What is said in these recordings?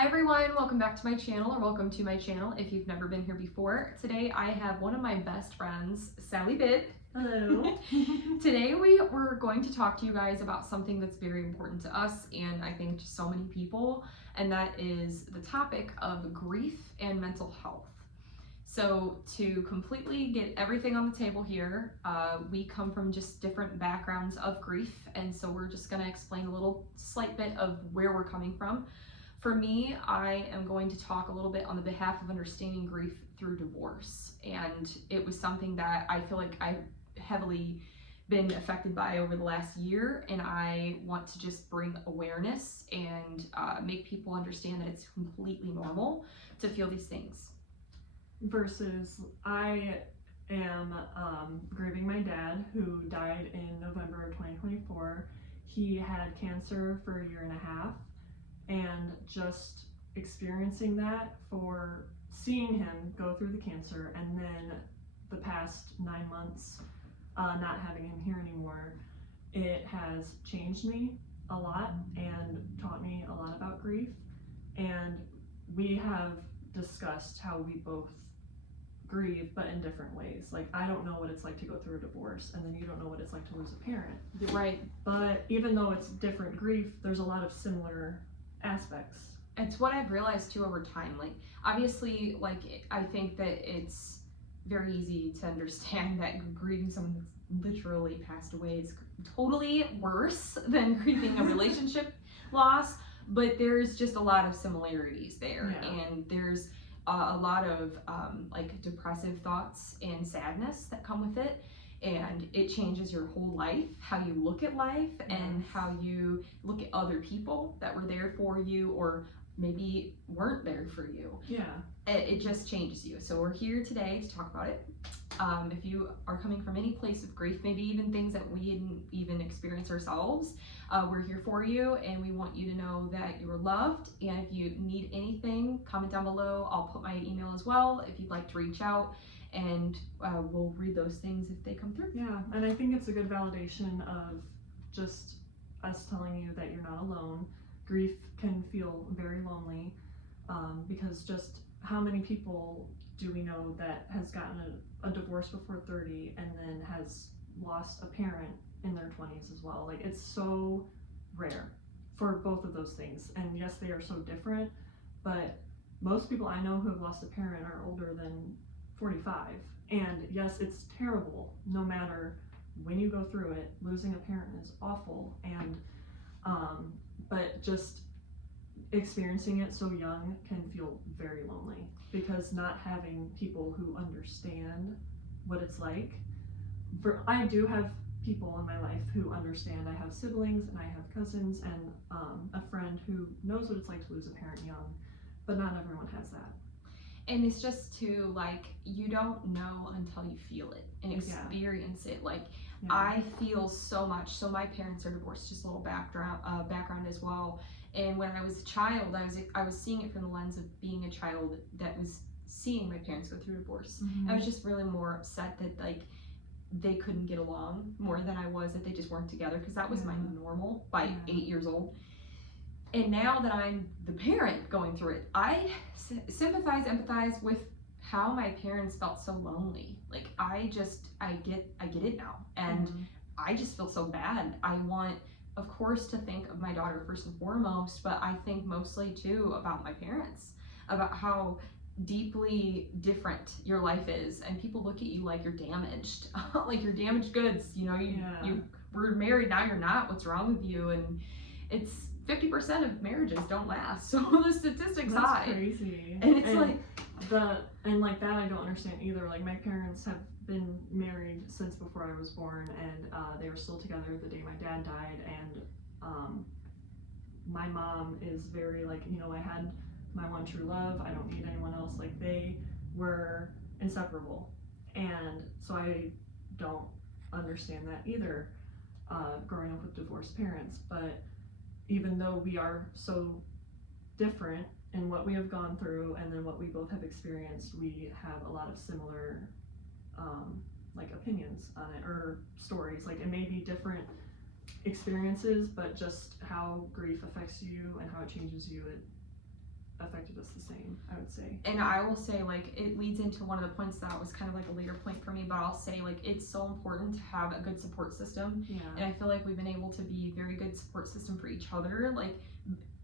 Hi everyone, welcome back to my channel, or welcome to my channel if you've never been here before. Today I have one of my best friends, Sally Bibb. Hello. Today we're going to talk to you guys about something that's very important to us and I think to so many people, and that is the topic of grief and mental health. So to completely get everything on the table here, we come from just different backgrounds of grief, and so we're just going to explain a slight bit of where we're coming from. For me, I am going to talk a little bit on the behalf of understanding grief through divorce. And it was something that I feel like I've heavily been affected by over the last year. And I want to just bring awareness and make people understand that it's completely normal to feel these things. Versus I am grieving my dad, who died in November of 2024. He had cancer for a year and a half. And just experiencing that, for seeing him go through the cancer, and then the past 9 months not having him here anymore, it has changed me a lot and taught me a lot about grief. And we have discussed how we both grieve, but in different ways. Like, I don't know what it's like to go through a divorce, and then you don't know what it's like to lose a parent. Right. But even though it's different grief, there's a lot of similar aspects. It's what I've realized too over time. Like, obviously, I think that it's very easy to understand that grieving someone that's literally passed away is totally worse than grieving a relationship loss, but there's just a lot of similarities there. Yeah. And there's a lot of depressive thoughts and sadness that come with it. And it changes your whole life, how you look at life, and how you look at other people that were there for you or maybe weren't there for you. Yeah. It just changes you. So we're here today to talk about it. If you are coming from any place of grief, maybe even things that we didn't even experience ourselves, we're here for you, and we want you to know that you're loved. And if you need anything, comment down below. I'll put my email as well if you'd like to reach out, and we'll read those things if they come through. Yeah, and I think it's a good validation of just us telling you that you're not alone. Grief can feel very lonely, because just how many people do we know that has gotten a divorce before 30 and then has lost a parent in their 20s as well? Like, it's so rare for both of those things. And yes, they are so different, but most people I know who have lost a parent are older than 45. And yes, it's terrible no matter when you go through it. Losing a parent is awful, and but just experiencing it so young can feel very lonely, because not having people who understand what it's like. I do have people in my life who understand. I have siblings and I have cousins and a friend who knows what it's like to lose a parent young, but not everyone has that. And it's just to, you don't know until you feel it and experience it. I feel so much. So my parents are divorced. Just a little background as well. And when I was a child, I was seeing it from the lens of being a child that was seeing my parents go through divorce. Mm-hmm. I was just really more upset that they couldn't get along more than I was that they just weren't together, because that was my normal by 8 years old. And now that I'm the parent going through it, I sympathize, empathize with how my parents felt so lonely. I get it now. And I just feel so bad. I want, of course, to think of my daughter first and foremost, but I think mostly too about my parents, about how deeply different your life is. And people look at you like you're damaged, like you're damaged goods. You were married, now you're not. What's wrong with you? And it's 50% of marriages don't last. So the statistics high. That's crazy. And it's like that I don't understand either. Like, my parents have been married since before I was born, and they were still together the day my dad died. And my mom is very I had my one true love. I don't need anyone else. Like, they were inseparable. And so I don't understand that either, growing up with divorced parents. But even though we are so different in what we have gone through and then what we both have experienced, we have a lot of similar opinions on it, or stories. Like, it may be different experiences, but just how grief affects you and how it changes you, just the same, I would say. And I will say, like, it leads into one of the points that was kind of like a later point for me, but I'll say, like, it's so important to have a good support system. Yeah. And I feel like we've been able to be a very good support system for each other. Like,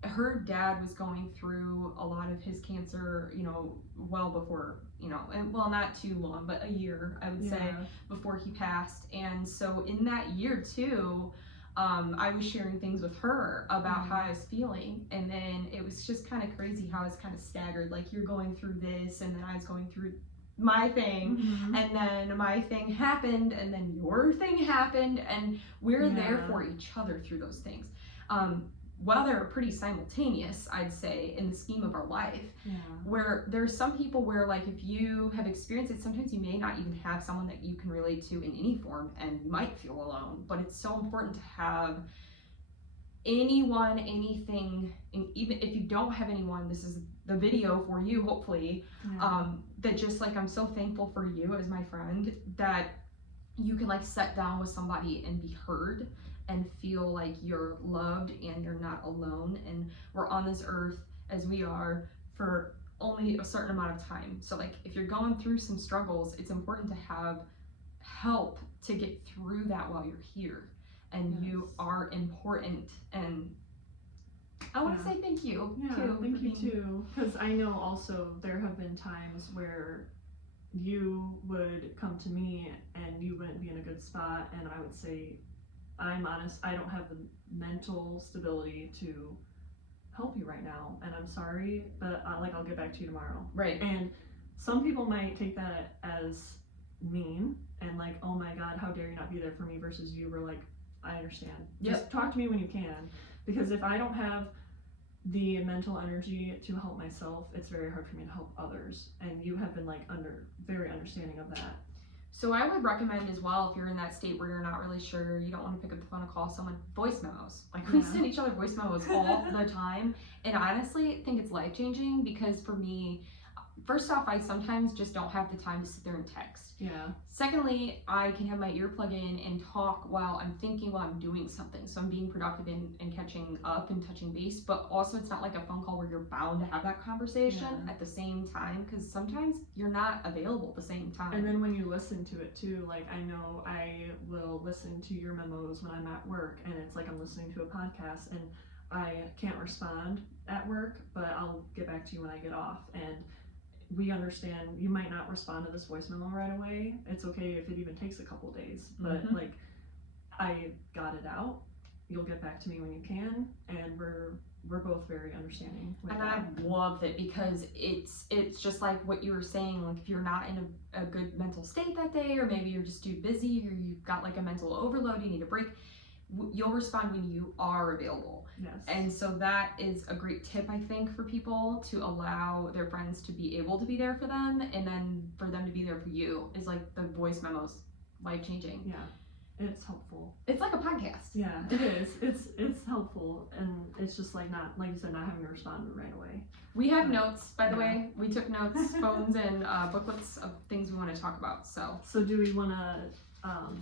her dad was going through a lot of his cancer, you know, well before, you know, and well, not too long, but a year, I would say, before he passed. And so in that year too, I was sharing things with her about how I was feeling, and then it was just kind of crazy how I was kind of staggered. Like, you're going through this, and then I was going through my thing, and then my thing happened, and then your thing happened, and we're there for each other through those things. While they're pretty simultaneous, I'd say, in the scheme of our life, where there's some people where, like, if you have experienced it, sometimes you may not even have someone that you can relate to in any form, and you might feel alone, but it's so important to have anyone, anything, and even if you don't have anyone, this is the video for you, hopefully, that just, like, I'm so thankful for you as my friend, that you can, like, sit down with somebody and be heard, and feel like you're loved and you're not alone, and we're on this earth as we are for only a certain amount of time. So, like, if you're going through some struggles, it's important to have help to get through that while you're here, and you are important. And I want to say thank you thank you too, because I know also there have been times where you would come to me and you wouldn't be in a good spot, and I would say, I'm honest, I don't have the mental stability to help you right now, and I'm sorry, but I'll get back to you tomorrow. Right. And some people might take that as mean and like, oh my God, how dare you not be there for me, versus you were like, I understand. Just talk to me when you can, because if I don't have the mental energy to help myself, it's very hard for me to help others, and you have been like very understanding of that. So I would recommend as well, if you're in that state where you're not really sure, you don't want to pick up the phone and call someone, voice memos. Like, we send each other voice memos all the time, and honestly, I think it's life-changing, because for me, first off, I sometimes just don't have the time to sit there and text. Secondly, I can have my ear plug in and talk while I'm thinking, while I'm doing something. So I'm being productive and catching up and touching base, but also it's not like a phone call where you're bound to have that conversation at the same time, because sometimes you're not available at the same time. And then when you listen to it too, like, I know I will listen to your memos when I'm at work, and it's like I'm listening to a podcast, and I can't respond at work, but I'll get back to you when I get off. And we understand you might not respond to this voice memo right away. It's okay if it even takes a couple days, but like, I got it out. You'll get back to me when you can, and we're both very understanding with and that. I love it, because it's just like what you were saying, like, if you're not in a good mental state that day, or maybe you're just too busy, or you've got like a mental overload, you need a break, you'll respond when you are available. And so that is a great tip, I think, for people, to allow their friends to be able to be there for them, and then for them to be there for you, is like the voice memos, life-changing. It's helpful. It's like a podcast. It is. It's helpful, and it's just like, not, like you said, not having to respond right away. We have notes, by the way. We took notes, phones, and booklets of things we want to talk about. So do we want to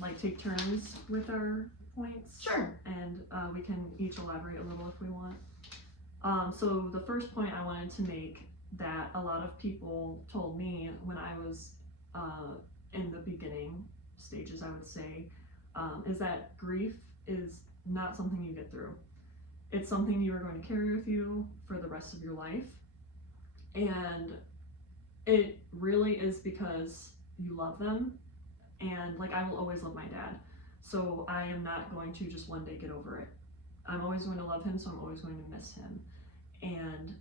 like take turns with our points? Sure. And we can each elaborate a little if we want. So the first point I wanted to make, that a lot of people told me when I was in the beginning stages, I would say, is that grief is not something you get through. It's something you are going to carry with you for the rest of your life. And it really is because you love them. And like, I will always love my dad. So I am not going to just one day get over it. I'm always going to love him, so I'm always going to miss him. And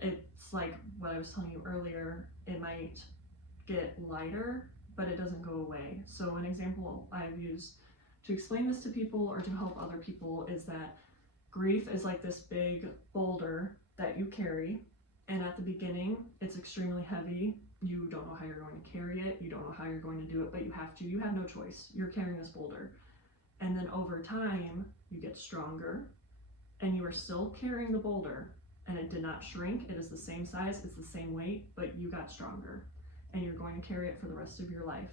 it's like what I was telling you earlier, it might get lighter, but it doesn't go away. So an example I've used to explain this to people, or to help other people, is that grief is like this big boulder that you carry, and at the beginning it's extremely heavy. You don't know how you're going to carry it, you don't know how you're going to do it, but you have to. You have no choice. You're carrying this boulder. And then over time, you get stronger, and you are still carrying the boulder, and it did not shrink. It is the same size, it's the same weight, but you got stronger, and you're going to carry it for the rest of your life.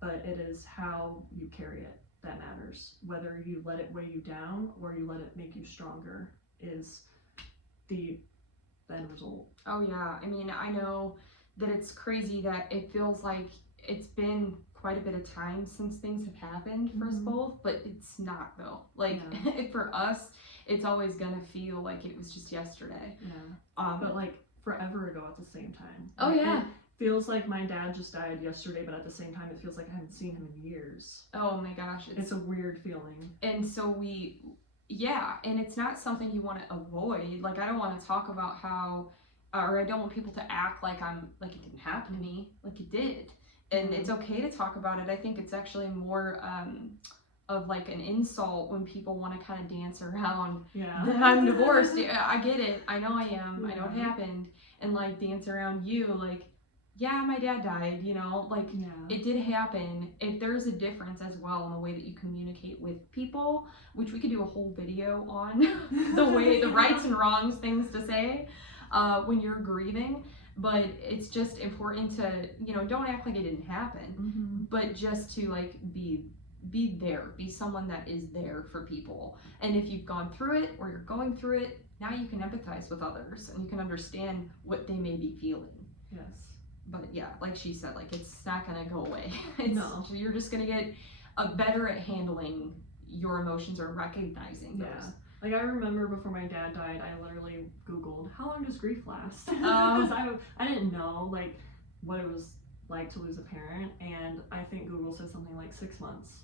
But it is how you carry it that matters. Whether you let it weigh you down or you let it make you stronger is the the end result. Oh yeah, I mean, I know that it's crazy that it feels like it's been quite a bit of time since things have happened for us both, but it's not though. Like for us, it's always gonna feel like it was just yesterday. Yeah. But like forever ago at the same time. Oh Like, yeah. It feels like my dad just died yesterday, but at the same time, it feels like I haven't seen him in years. Oh my gosh, It's a weird feeling. And so and it's not something you want to avoid. Like I don't want to talk about how, or I don't want people to act like it didn't happen to me, like it did. And it's okay to talk about it. I think it's actually more of like an insult when people want to kind of dance around. Yeah. I'm divorced. Yeah, I get it. I know I am. I know it happened. And like dance around you, like, yeah, my dad died, like it did happen. If there's a difference as well in the way that you communicate with people, which we could do a whole video on the rights and wrongs things to say when you're grieving. But it's just important to, don't act like it didn't happen, but just to like be there, be someone that is there for people. And if you've gone through it or you're going through it, now you can empathize with others and you can understand what they may be feeling. Yes. But yeah, like she said, like it's not gonna go away. No. You're just gonna get better at handling your emotions or recognizing those. Yeah. Like I remember before my dad died, I literally Googled, how long does grief last? Because I didn't know like what it was like to lose a parent, and I think Google said something like 6 months.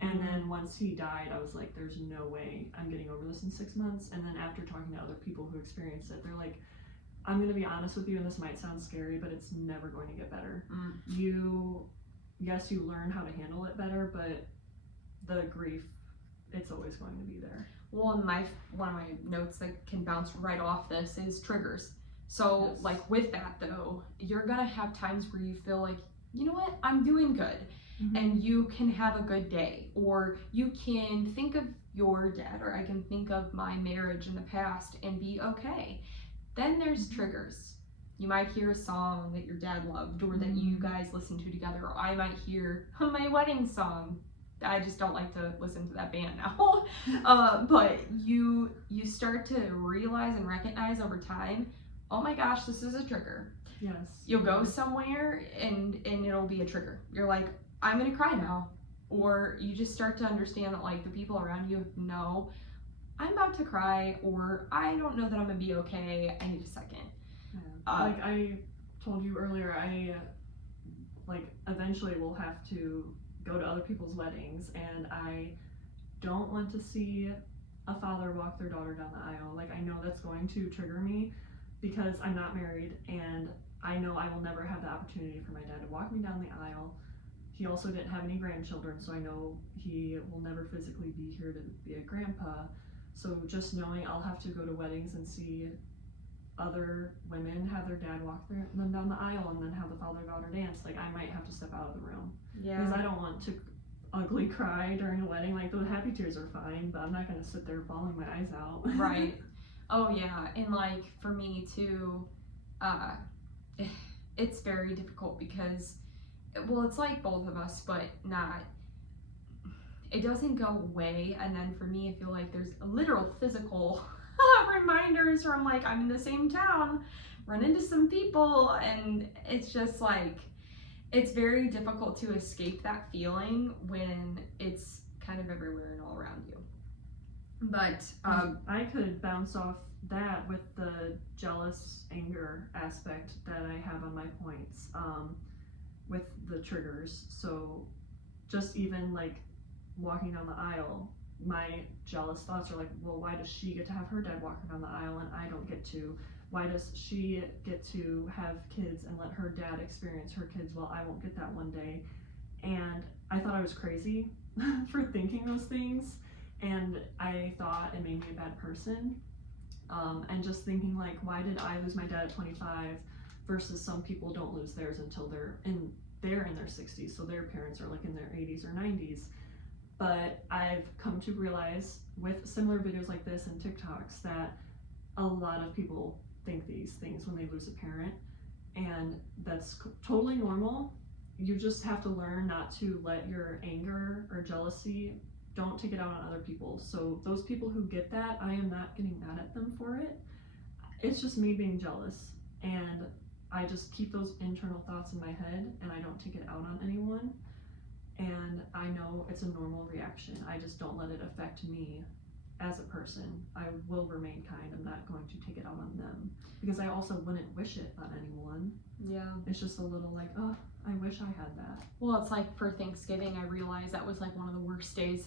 And then once he died, I was like, there's no way I'm getting over this in 6 months. And then after talking to other people who experienced it, they're like, I'm going to be honest with you, and this might sound scary, but it's never going to get better. You learn how to handle it better, but the grief, it's always going to be there. Well, one of my notes that can bounce right off this is triggers. So like with that though, you're going to have times where you feel like, you know what, I'm doing good. And you can have a good day, or you can think of your dad, or I can think of my marriage in the past and be okay. Then there's triggers. You might hear a song that your dad loved, or that you guys listened to together, or I might hear my wedding song. I just don't like to listen to that band now. But you start to realize and recognize over time, oh my gosh, this is a trigger. Yes. You'll go somewhere and it'll be a trigger. You're like, I'm gonna cry now. Or you just start to understand that like the people around you know, I'm about to cry, or I don't know that I'm gonna be okay, I need a second. Like I told you earlier, I like eventually will have to go to other people's weddings, and I don't want to see a father walk their daughter down the aisle. Like I know that's going to trigger me because I'm not married, and I know I will never have the opportunity for my dad to walk me down the aisle. He also didn't have any grandchildren, so I know he will never physically be here to be a grandpa. So just knowing I'll have to go to weddings and see other women have their dad walk them down the aisle and then have the father-daughter dance, like I might have to step out of the room. Yeah. Because I don't want to ugly cry during a wedding. Like the happy tears are fine, but I'm not going to sit there bawling my eyes out. Right. Oh yeah, and like for me too, it's very difficult because, well, it's like both of us, but not, it doesn't go away. And then for me, I feel like there's a literal physical reminders from like, I'm in the same town, run into some people, and it's just like, it's very difficult to escape that feeling when it's kind of everywhere and all around you. But I could bounce off that with the jealous anger aspect that I have on my points. With the triggers. So just even like walking down the aisle, my jealous thoughts are like, well, why does she get to have her dad walking down the aisle and I don't get to? Why does she get to have kids and let her dad experience her kids while I won't get that one day? And I thought I was crazy for thinking those things, and I thought it made me a bad person. And just thinking like, why did I lose my dad at 25 versus some people don't lose theirs until they're in their 60s, so their parents are like in their 80s or 90s. But I've come to realize with similar videos like this and TikToks that a lot of people think these things when they lose a parent, and that's totally normal. You just have to learn not to let your anger or jealousy, don't take it out on other people. So those people who get that, I am not getting mad at them for it. it's just me being jealous, and I just keep those internal thoughts in my head and I don't take it out on anyone. And I know it's a normal reaction. I just don't let it affect me as a person. I will remain kind. I'm not going to take it out on them, because I also wouldn't wish it on anyone. Yeah. It's just a little like, oh, I wish I had that. Well, it's like for Thanksgiving, I realized that was like one of the worst days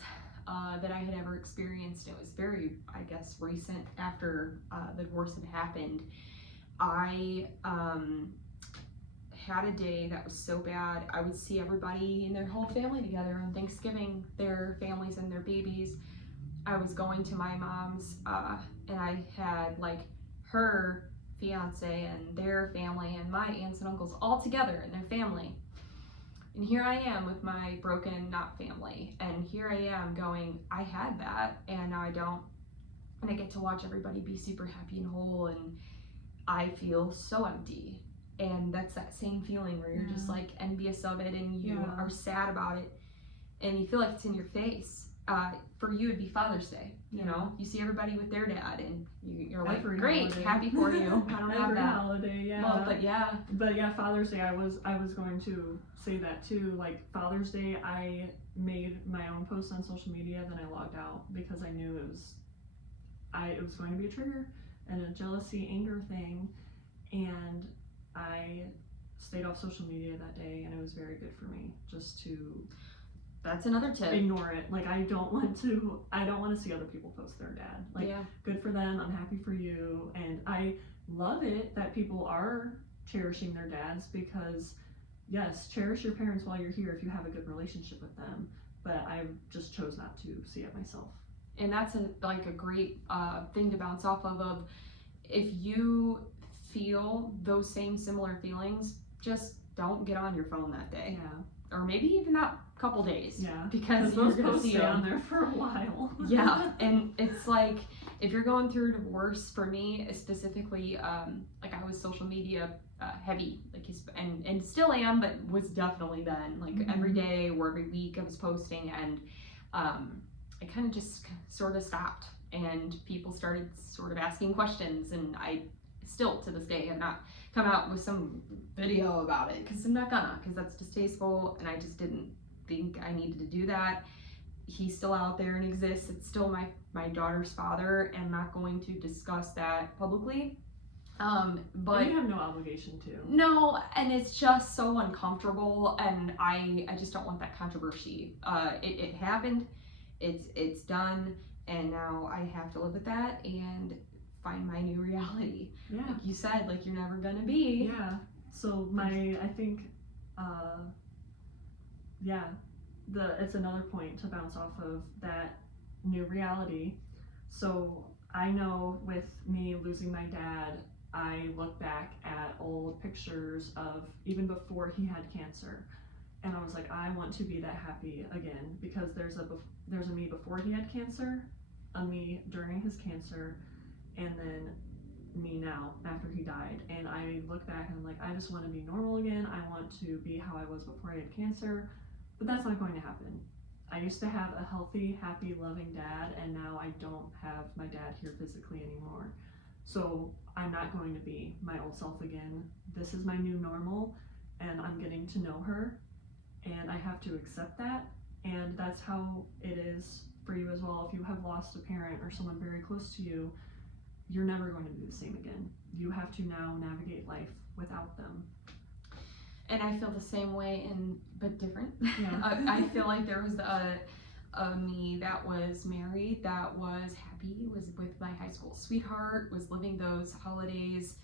that I had ever experienced. It was very, I guess, recent after the divorce had happened. I had a day that was so bad. I would see everybody and their whole family together on Thanksgiving, their families and their babies. I was going to my mom's and I had like her fiance and their family and my aunts and uncles all together and their family. And here I am with my broken not family. And here I am going, I had that and now I don't. And I get to watch everybody be super happy and whole, and I feel so empty. And that's that same feeling where you're just like envious of it, and you are sad about it, and you feel like it's in your face. For you, it'd be Father's Day. You know, you see everybody with their dad, and you're like, great, holiday. Happy for you. I don't have that holiday, yeah. Well, but yeah, Father's Day. I was going to say that too. Like Father's Day, I made my own post on social media, then I logged out because I knew it was going to be a trigger and a jealousy, anger thing, and I stayed off social media that day, and it was very good for me just to. That's another tip. Ignore it. Like I don't want to see other people post their dad. Like good for them. I'm happy for you, and I love it that people are cherishing their dads, because yes, cherish your parents while you're here if you have a good relationship with them. But I just chose not to see it myself. And that's a great thing to bounce off of if you feel those same similar feelings, just don't get on your phone that day. Yeah. Or maybe even that couple days. Yeah. Because those posts stay on there for a while. Yeah. And it's like, if you're going through a divorce, for me specifically, like I was social media heavy, like and still am, but was definitely then. Like every day or every week I was posting, and I kind of just sort of stopped, and people started sort of asking questions, and I still to this day have not come out with some video about it, because I'm not gonna, because that's distasteful, and I just didn't think I needed to do that. He's still out there and exists. It's still my daughter's father, and I'm not going to discuss that publicly. But you have no obligation to. No, and it's just so uncomfortable, and I just don't want that controversy. It happened, it's done, and now I have to live with that and find my new reality. Yeah. Like you said, like you're never gonna be. Yeah. So I think, it's another point to bounce off of that new reality. So I know with me losing my dad, I look back at old pictures of even before he had cancer, and I was like, I want to be that happy again, because there's a me before he had cancer, a me during his cancer, and then me now after he died. And I look back and I'm like, I just want to be normal again. I want to be how I was before I had cancer, but that's not going to happen. I used to have a healthy, happy, loving dad, and now I don't have my dad here physically anymore. So I'm not going to be my old self again. This is my new normal, and I'm getting to know her, and I have to accept that. And that's how it is for you as well. If you have lost a parent or someone very close to you, you're never going to be the same again. You have to now navigate life without them. And I feel the same way, but different. Yeah. I feel like there was a me that was married, that was happy, was with my high school sweetheart, was living those holidays,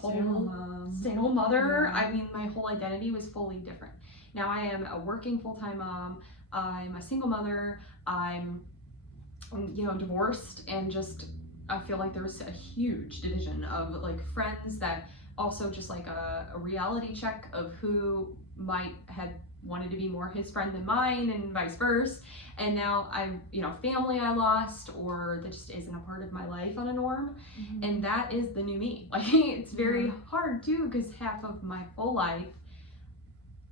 single mother. Yeah. I mean, my whole identity was fully different. Now I am a working full-time mom. I'm a single mother. I'm, divorced, and just I feel like there was a huge division of like friends that also just like a reality check of who might have wanted to be more his friend than mine, and vice versa. And now I'm, family I lost, or that just isn't a part of my life on a norm. Mm-hmm. And that is the new me. Like it's very hard too, because half of my full life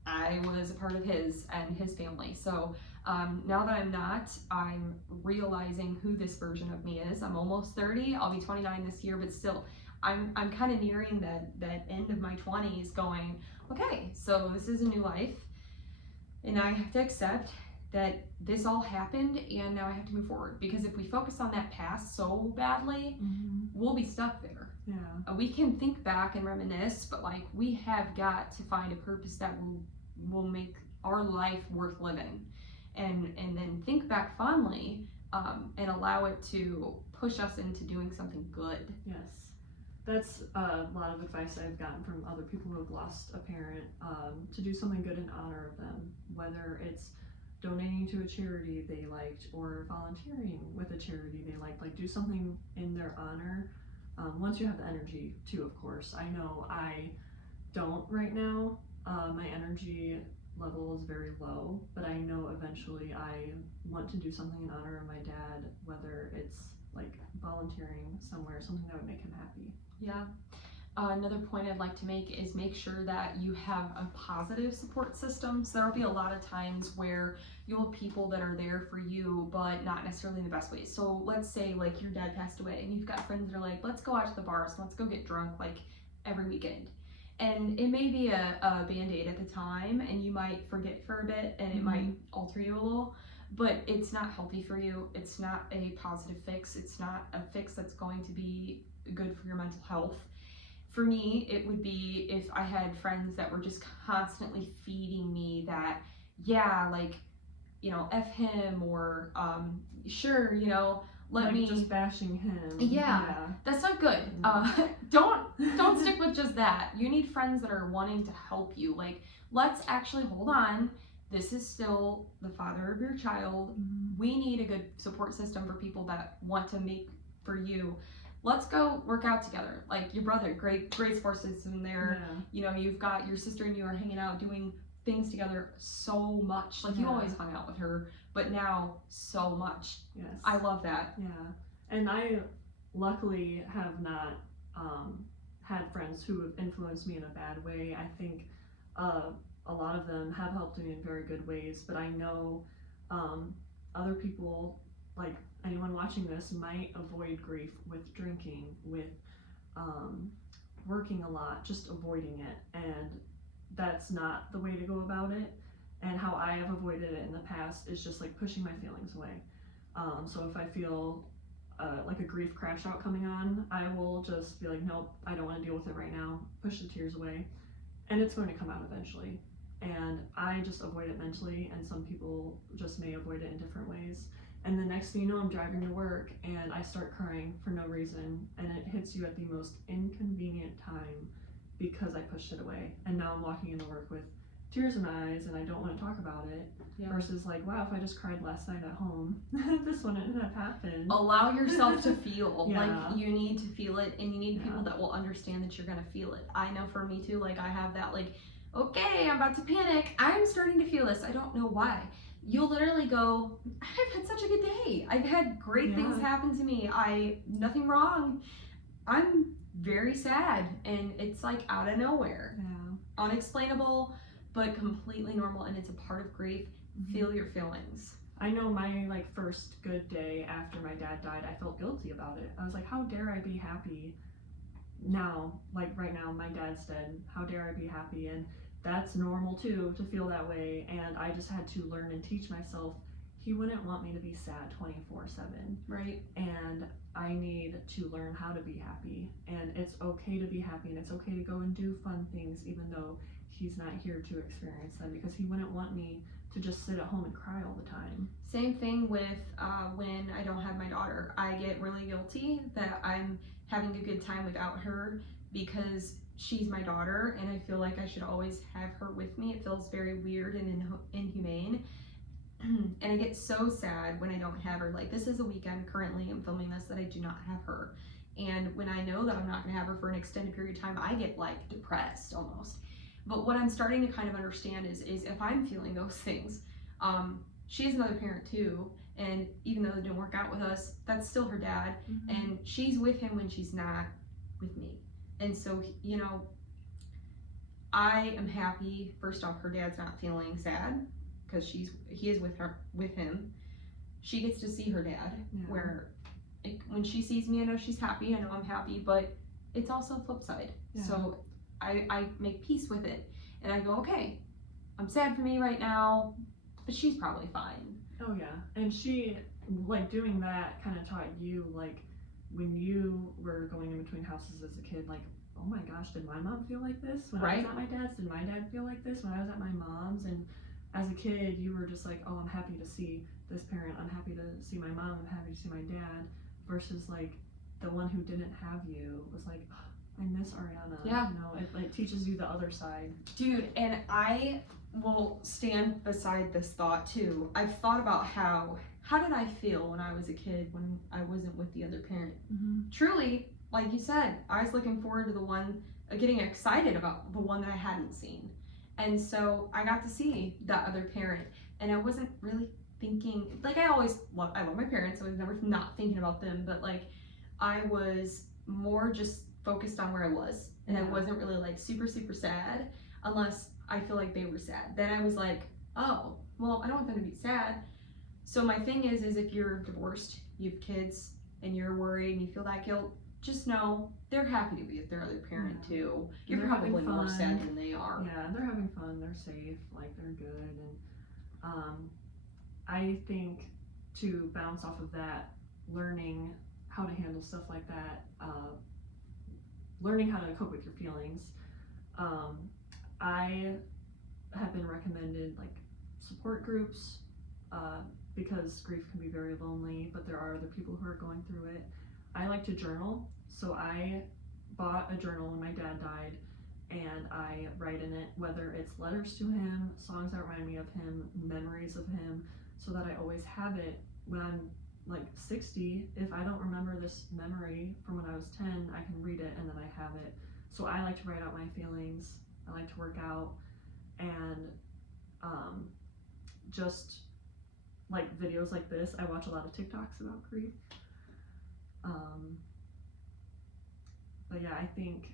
I was a part of his and his family. So now that I'm not, I'm realizing who this version of me is. I'm almost 30. I'll be 29 this year, but still, I'm kind of nearing that end of my 20s going, okay, so this is a new life, and I have to accept that this all happened, and now I have to move forward. Because if we focus on that past so badly, we'll be stuck there. Yeah. We can think back and reminisce, but like we have got to find a purpose that will make our life worth living, and then think back fondly, and allow it to push us into doing something good. Yes. That's a lot of advice I've gotten from other people who have lost a parent, to do something good in honor of them, whether it's donating to a charity they liked or volunteering with a charity they liked. Like, do something in their honor, once you have the energy to, of course. I know I don't right now. My energy level is very low, but I know eventually I want to do something in honor of my dad, whether it's like volunteering somewhere, something that would make him happy. Yeah. Another point I'd like to make is make sure that you have a positive support system. So there will be a lot of times where you'll have people that are there for you, but not necessarily in the best ways. So let's say like your dad passed away and you've got friends that are like, let's go out to the bars, let's go get drunk like every weekend. And it may be a Band-Aid at the time, and you might forget for a bit, and it might alter you a little, but it's not healthy for you. It's not a positive fix. It's not a fix that's going to be good for your mental health. For me, it would be if I had friends that were just constantly feeding me that, yeah, like, you know, F him, or sure, you know, let like me just bashing him. Yeah. That's not good. Don't stick with just that. You need friends that are wanting to help you. Like, let's actually hold on. This is still the father of your child. We need a good support system for people that want to make for you. Let's go work out together. Like your brother, great support system there. Yeah. You know, you've got your sister and you are hanging out doing things together so much. Like you always hung out with her, but now so much. Yes. I love that. Yeah. And I luckily have not had friends who have influenced me in a bad way. I think a lot of them have helped me in very good ways, but I know other people, like anyone watching this, might avoid grief with drinking, with working a lot, just avoiding it. And that's not the way to go about it. And how I have avoided it in the past is just like pushing my feelings away. So if I feel like a grief crash out coming on, I will just be like, nope, I don't want to deal with it right now, push the tears away, and it's going to come out eventually. And I just avoid it mentally, and some people just may avoid it in different ways. And the next thing you know, I'm driving to work and I start crying for no reason, and it hits you at the most inconvenient time because I pushed it away. And now I'm walking into work with tears in my eyes and I don't want to talk about it. Versus like, wow, if I just cried last night at home, this wouldn't have happened. Allow yourself to feel. Yeah. Like, you need to feel it, and you need people that will understand that you're gonna feel it. I know for me too, like I have that, like, okay, I'm about to panic, I'm starting to feel this, I don't know why. You'll literally go, I've had such a good day, I've had great things happen to me, nothing wrong, I'm very sad, and it's like out of nowhere. Unexplainable, but completely normal, and it's a part of grief. Feel your feelings. I know my like first good day after my dad died, I felt guilty about it. I was like, how dare I be happy now? Like right now, my dad's dead. How dare I be happy? And that's normal too, to feel that way. And I just had to learn and teach myself, he wouldn't want me to be sad 24/7. Right. And I need to learn how to be happy. And it's okay to be happy, and it's okay to go and do fun things, even though he's not here to experience them, because he wouldn't want me to just sit at home and cry all the time. Same thing with when I don't have my daughter. I get really guilty that I'm having a good time without her because she's my daughter, and I feel like I should always have her with me. It feels very weird and inhumane. And I get so sad when I don't have her. Like, this is a weekend currently, I'm filming this, that I do not have her. And when I know that I'm not gonna have her for an extended period of time, I get like depressed almost. But what I'm starting to kind of understand is if I'm feeling those things, she has another parent too, and even though it didn't work out with us, that's still her dad, and she's with him when she's not with me. And so, you know, I am happy, first off, her dad's not feeling sad, because he is with him. She gets to see her dad, where when she sees me, I know she's happy, I know I'm happy, but it's also a flip side. Yeah. So I make peace with it, and I go, okay, I'm sad for me right now, but she's probably fine. Oh yeah, and she, like, doing that kind of taught you, like, when you were going in between houses as a kid, like, oh my gosh, did my mom feel like this when I was at my dad's? Did my dad feel like this when I was at my mom's? And as a kid, you were just like, oh, I'm happy to see this parent, I'm happy to see my mom, I'm happy to see my dad, versus like the one who didn't have you was like, oh, I miss Ariana. Yeah. You know, it like teaches you the other side. Dude, and I will stand beside this thought too. I've thought about how did I feel when I was a kid when I wasn't with the other parent? Mm-hmm. Truly, like you said, I was looking forward to the one, getting excited about the one that I hadn't seen. And so I got to see that other parent, and I wasn't really thinking, like, I love my parents, so I was never not thinking about them, but like I was more just focused on where I was, and I wasn't really like super sad unless I feel like they were sad. Then I was like, oh, well, I don't want them to be sad. So my thing is if you're divorced, you have kids, and you're worried and you feel that guilt, just know they're happy to be with their other parent too. You're probably more sad than they are. Yeah, they're having fun, they're safe, like they're good. And I think to bounce off of that, learning how to handle stuff like that, learning how to cope with your feelings, I have been recommended like support groups, because grief can be very lonely, but there are other people who are going through it. I like to journal, so I bought a journal when my dad died, and I write in it, whether it's letters to him, songs that remind me of him, memories of him, so that I always have it when I'm like 60. If I don't remember this memory from when I was 10, I can read it and then I have it. So I like to write out my feelings, I like to work out, and just like videos like this. I watch a lot of TikToks about grief. But yeah, I think,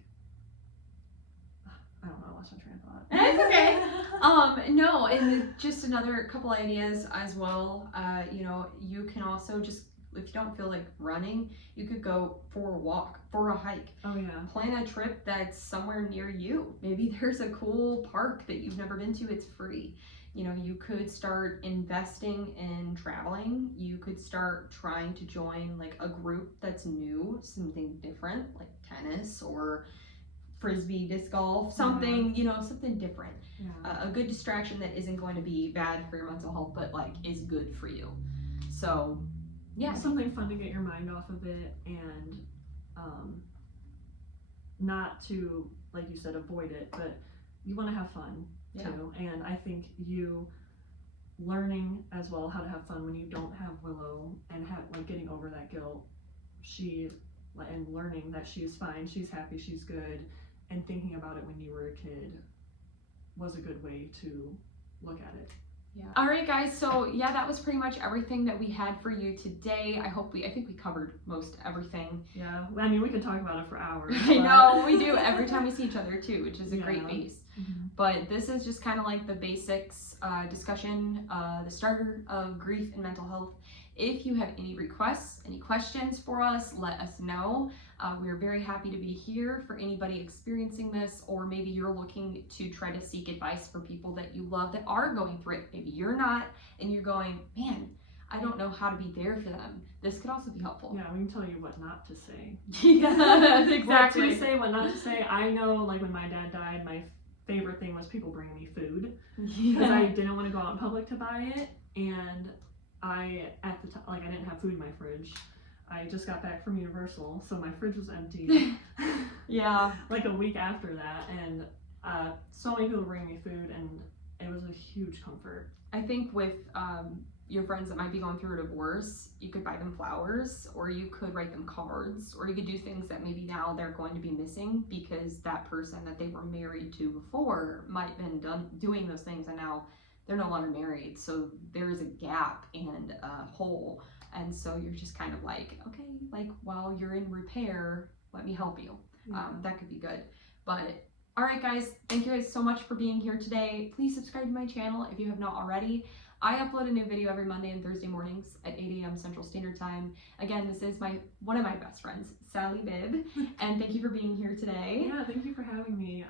I don't know, I lost my train of thought. It's okay. No, and just another couple ideas as well. You can also just, if you don't feel like running, you could go for a walk, for a hike. Oh yeah. Plan a trip that's somewhere near you. Maybe there's a cool park that you've never been to, it's free. You could start investing in traveling. You could start trying to join like a group that's new, something different, like tennis or frisbee, disc golf, something, something different. Yeah. A good distraction that isn't going to be bad for your mental health, but like is good for you. So, yeah. Something fun to get your mind off of it, and not to, like you said, avoid it, but you want to have fun too. And I think you learning as well how to have fun when you don't have Willow, and getting over that guilt, and learning that she is fine, she's happy, she's good, and thinking about it when you were a kid was a good way to look at it. Yeah. All right, guys. So that was pretty much everything that we had for you today. I think we covered most everything. Yeah. I mean, we could talk about it for hours. I know we do every time we see each other too, which is a great base. Mm-hmm. But this is just kind of like the basics discussion, the starter of grief and mental health. If you have any requests, any questions for us, let us know. We're very happy to be here for anybody experiencing this, or maybe you're looking to try to seek advice for people that you love that are going through it. Maybe you're not, and you're going, man, I don't know how to be there for them. This could also be helpful. Yeah, we can tell you what not to say. Yeah, exactly. What to say, what not to say. I know, like when my dad died, my favorite thing was people bringing me food, because I didn't want to go out in public to buy it, and at the time, I didn't have food in my fridge. I just got back from Universal, so my fridge was empty. Yeah. Like a week after that, and so many people bring me food, and it was a huge comfort. I think with your friends that might be going through a divorce, you could buy them flowers, or you could write them cards, or you could do things that maybe now they're going to be missing because that person that they were married to before might have been doing those things, and now they're no longer married, so there's a gap and a hole, and so you're just kind of like, okay, like while you're in repair, let me help you. That could be good. But all right, guys, thank you guys so much for being here today. Please subscribe to my channel if you have not already. I upload a new video every Monday and Thursday mornings at 8 a.m. Central Standard Time. Again, this is one of my best friends, Sally Bibb, and thank you for being here today. Yeah, thank you for having me.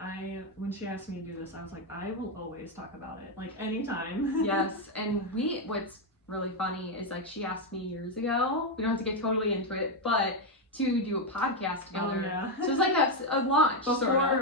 When she asked me to do this, I was like, I will always talk about it, like anytime. Yes, and what's really funny is like she asked me years ago, we don't have to get totally into it, but to do a podcast together. Oh, yeah. So it was like a launch.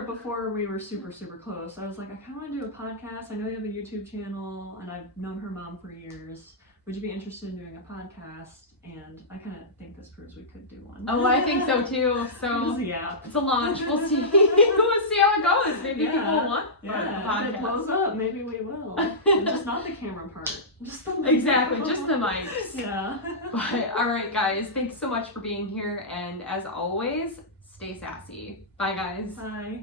Before we were super, super close, I was like, I kind of want to do a podcast. I know you have a YouTube channel, and I've known her mom for years. Would you be interested in doing a podcast? And I kind of think this proves we could do one. Oh, I think so too. So yeah, it's a launch. We'll see. We'll see how it goes. Maybe people will want a if podcast. it blows up, maybe we will. Just not the camera part. Just the Exactly, just the mics. Yeah. But all right, guys. Thanks so much for being here, and as always, stay sassy. Bye, guys. Bye.